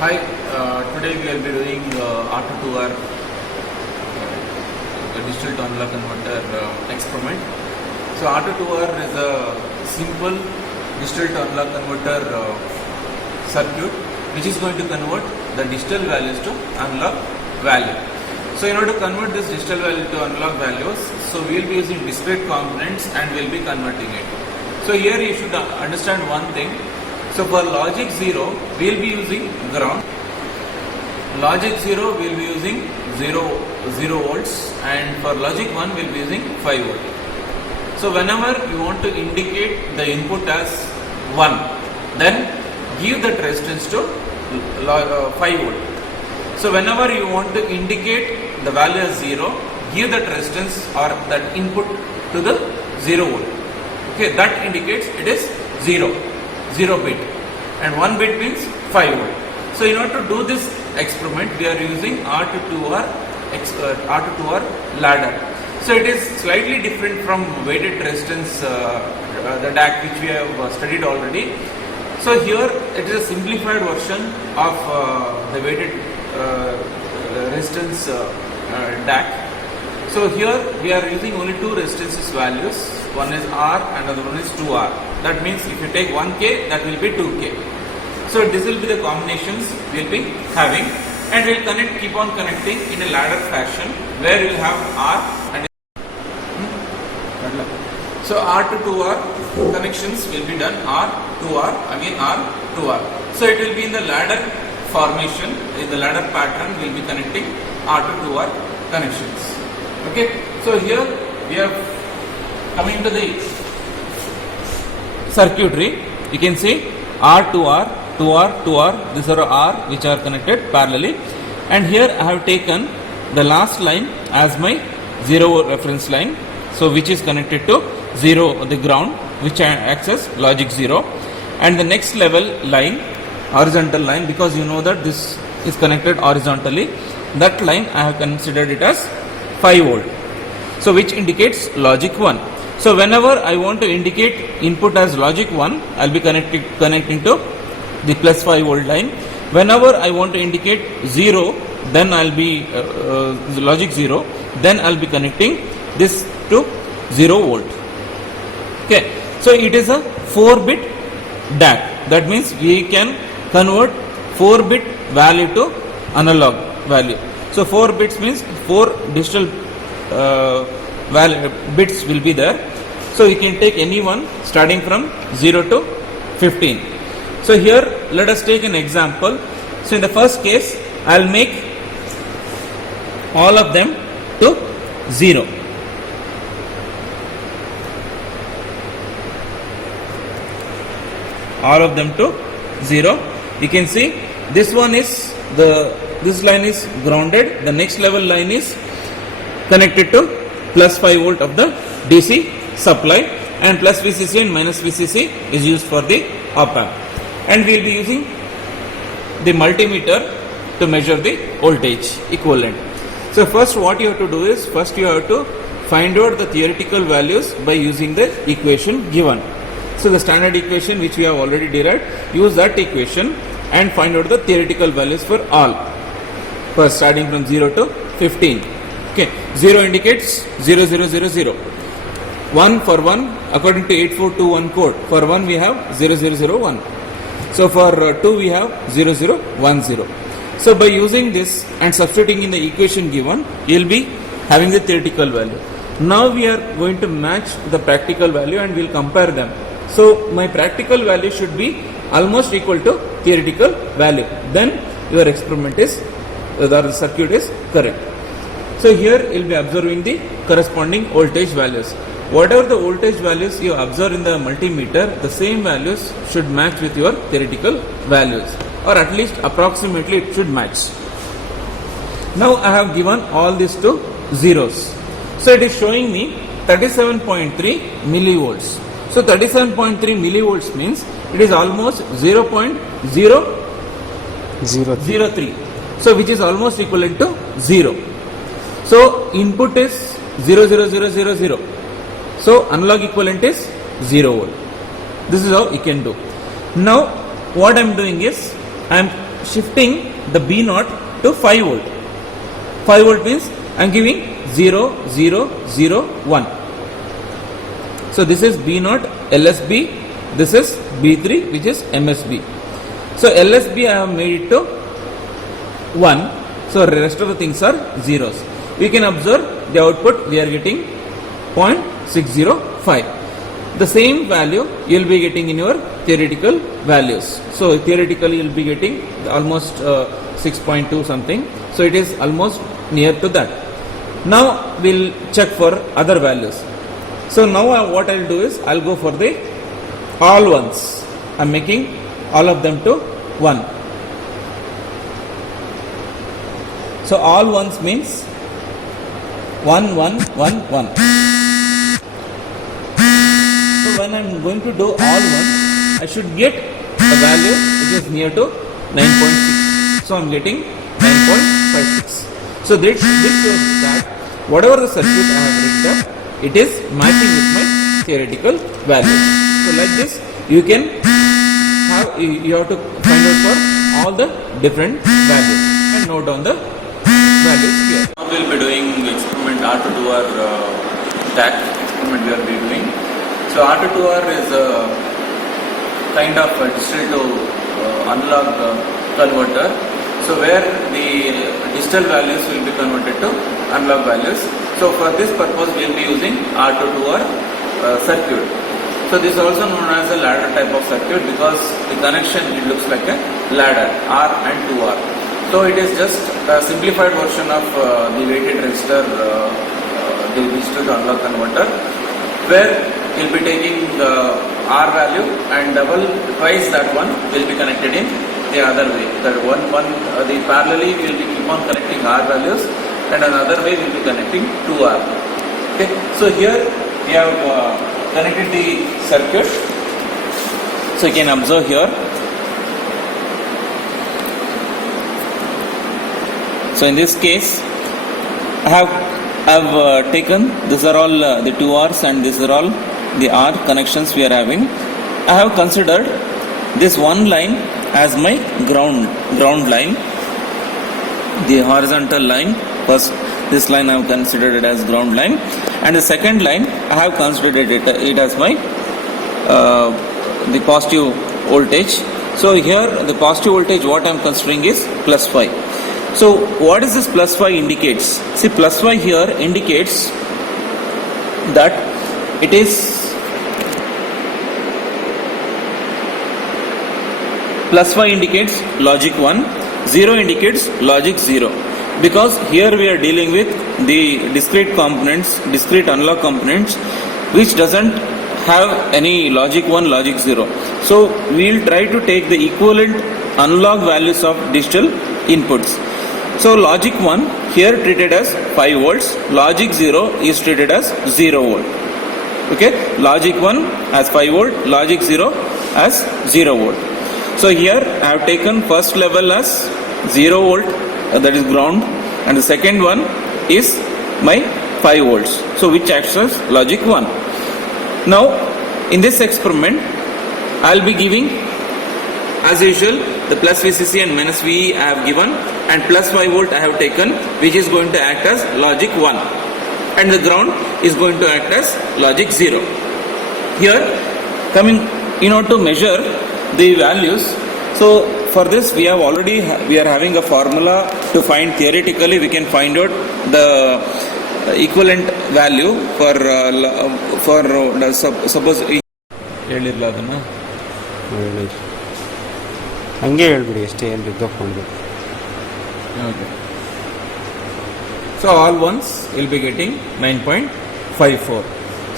Hi, today we will be doing R2R digital to analog converter experiment. So R2R is a simple digital to analog converter circuit which is going to convert the digital values to analog value. So in order to convert this digital value to analog values, so we will be using discrete components and we will be converting it. So here you should understand one thing. So for logic 0, we will be using ground. Logic 0, we will be using 0 volts, and for logic 1, we will be using 5 volt. So whenever you want to indicate the input as 1, then give that resistance to 5 volt. So whenever you want to indicate the value as 0, give that resistance or that input to the 0 volt. Okay, that indicates it is 0 bit, and 1 bit means 5 volt. So in order to do this experiment, we are using R2R ladder. So it is slightly different from weighted resistance, the DAC which we have studied already. So here it is a simplified version of the weighted resistance DAC. So here we are using only two resistances values. One is R and another one is 2R. That means if you take 1K, that will be 2K. So this will be the combinations we will be having, and we will keep on connecting in a ladder fashion where we will have R and so R to 2R connections will be done, R to R, again R to R. So it will be in the ladder formation, in the ladder pattern we will be connecting R to 2R connections. Okay, so here we have coming to the circuitry. You can see R to R, 2R, 2R, these are R which are connected parallelly, and here I have taken the last line as my 0 reference line, so which is connected to 0, the ground, which acts as logic 0, and the next level line, horizontal line, because you know that this is connected horizontally, that line I have considered it as 5 volt, so which indicates logic 1. So whenever I want to indicate input as logic 1, I will be connecting to the plus 5 volt line. Whenever I want to indicate 0, then I will be logic 0, then I will be connecting this to 0 volt. Okay, so it is a 4-bit DAC. That means we can convert 4-bit value to analog value. So 4 bits means 4 digital bits will be there. So you can take any one starting from 0 to 15. So here let us take an example. So in the first case, I will make all of them to 0. All of them to 0. You can see this one is this line is grounded. The next level line is connected to plus 5 volt of the DC supply, and plus VCC and minus VCC is used for the op amp, and we will be using the multimeter to measure the voltage equivalent. So first what you have to do is, first you have to find out the theoretical values by using the equation given. So the standard equation which we have already derived, use that equation and find out the theoretical values for all, first starting from 0 to 15. Okay, 0 indicates 0, 0, 0, 0. 1 for 1, according to 8421 code, for 1 we have 0, 0, 0, 1. So for 2 we have 0, 0, 1, 0. So by using this and substituting in the equation given, you will be having the theoretical value. Now we are going to match the practical value and we will compare them. So my practical value should be almost equal to theoretical value. Then your experiment is, the circuit is correct. So here you will be observing the corresponding voltage values. Whatever the voltage values you observe in the multimeter, the same values should match with your theoretical values, or at least approximately it should match. Now I have given all this to zeros. So it is showing me 37.3 millivolts. So 37.3 millivolts means it is almost 0.003. So which is almost equivalent to 0. So input is 00000. So analog equivalent is 0 volt. This is how you can do. Now what I am doing is I am shifting the B naught to 5 volt. 5 volt means I am giving 0, 0, 0, 1. So this is B naught LSB, this is B3 which is MSB. So LSB I have made it to 1. So rest of the things are zeros. We can observe the output we are getting 0.605. The same value you will be getting in your theoretical values. So theoretically you will be getting almost 6.2 something. So it is almost near to that. Now we will check for other values. So now what I will do is I will go for the all ones. I am making all of them to 1. So all ones means 1, 1, 1, 1. So when I am going to do all ones, I should get a value which is near to 9.6. So I am getting 9.56. So this shows that whatever the circuit I have rigged up, it is matching with my theoretical values. So like this, you can have to find out for all the different values and note down the values here. Now we will be doing experiment R2R DAC experiment we will be doing. So R2R is a kind of a digital to analog converter. So where the digital values will be converted to analog values. So for this purpose we will be using R2R circuit. So this is also known as a ladder type of circuit because the connection it looks like a ladder R and 2R. So it is just a simplified version of the weighted resistor, the digital to analog converter, where we will be taking the R value and twice that one will be connected in the other way. The parallelly we will be keep on connecting R values and another way we will be connecting 2R. Okay. So here we have connected the circuit. So you can observe here. So in this case, I have taken, these are all the 2Rs and these are all the R connections we are having. I have considered this one line as my ground line, the horizontal line. First, this line I have considered it as ground line, and the second line I have considered it as my the positive voltage. So here the positive voltage what I am considering is plus 5. So what is this plus 5 indicates? See, plus 5 here indicates that it is plus 5 indicates logic 1, 0 indicates logic 0, because here we are dealing with the discrete components, discrete analog components, which doesn't have any logic 1, logic 0. So we will try to take the equivalent analog values of digital inputs. So logic 1 here treated as 5 volts, logic 0 is treated as 0 volt. Okay, logic 1 as 5 volt, logic 0 as 0 volt. So here I have taken first level as 0 volt, that is ground, and the second one is my 5 volts, so which acts as logic 1. Now in this experiment I will be giving as usual the plus VCC and minus VE I have given, and plus 5 volt I have taken, which is going to act as logic 1, and the ground is going to act as logic 0. Here coming in order to measure the values, so for this we are having a formula to find. Theoretically we can find out the equivalent value for suppose ಹೇಳಿರಲ್ಲ ಅದನ್ನು ಹಂಗೆ ಹೇಳ್ಬಿಡಿ ಅಷ್ಟೇ ಏನು ಬಿದ್ದೋಗ್ಕೊಂಡು. Okay. So all ones will be getting 9.54.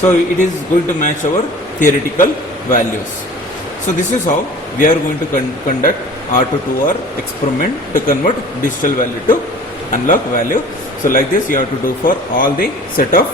So it is going to match our theoretical values. So this is how we are going to conduct R2R experiment to convert digital value to analog value. So like this you have to do for all the set of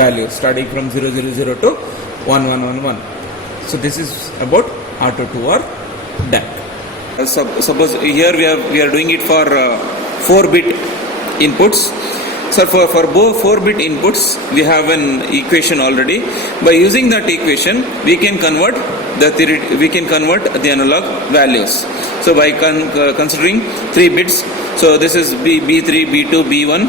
values starting from 000 to 1111. So this is about R2R DAC. Suppose here we are doing it for 4-bit inputs. So for both 4-bit inputs we have an equation already. By using that equation we can convert the analog values. So by considering 3 bits, so this is B3, B2, B1,